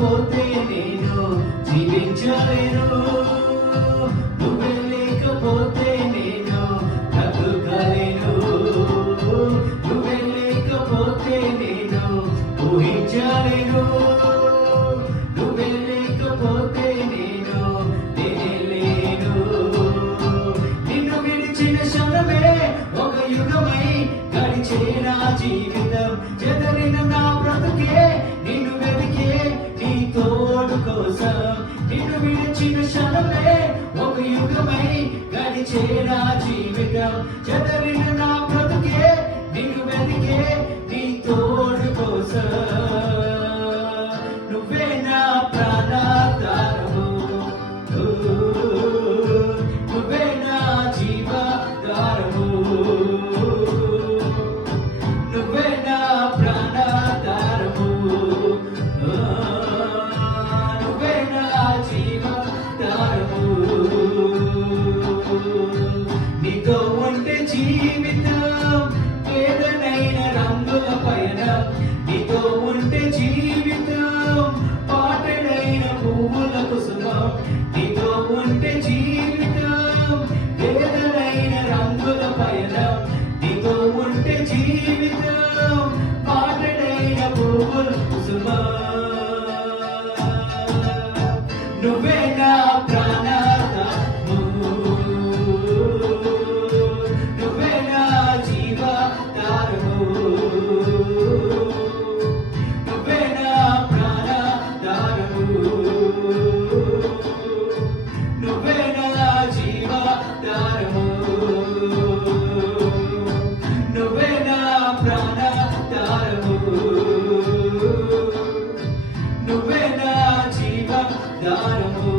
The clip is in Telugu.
లేకపోతే నేను జీవించలేను, నువ్వే లేకపోతే నేను బ్రతకలేను, నువ్వే లేకపోతే నేను ఊహించలేను, నువ్వే లేకపోతే నేను లేను. నిన్ను విడిచిన క్షణమే ఒక యుగమై గడిచే నా జీవితం, చెదరిన నా బ్రతుకే నిన్ను వెతికే నీ తోడు కోసం. నిన్ను విడిచిన క్షణమే ఒక యుగమై గడిచే నా జీవితం, చెదరిన నా బ్రతుకే నిన్ను వెతికే నీ తోడు కోసం. నువ్వే నా ప్రాణాధారము, నువ్వే నా జీవాధారము, నువ్వే నా ప్రాణాధారము, నువ్వే నా జీవాధారము. నీతో ఉంటే జీవితం ఏదైన రంగుల పైన, నీతో ఉంటే జీవితం పాటడైన పువ్వుల కుసుమం, నీతో ఉంటే జీవితం ఏదైన రంగుల పైన, నీతో ఉంటే జీవితం పాటడైన పువ్వుల కుసుమం. నువ్వే నా ప్రాణాధారము, నువ్వే నా జీవాధారము, నువ్వే నా ప్రాణాధారము, నువ్వే నా జీవాధారము, నువ్వే నా ప్రాణాధారము, నువ్వే నా జీవాధారము.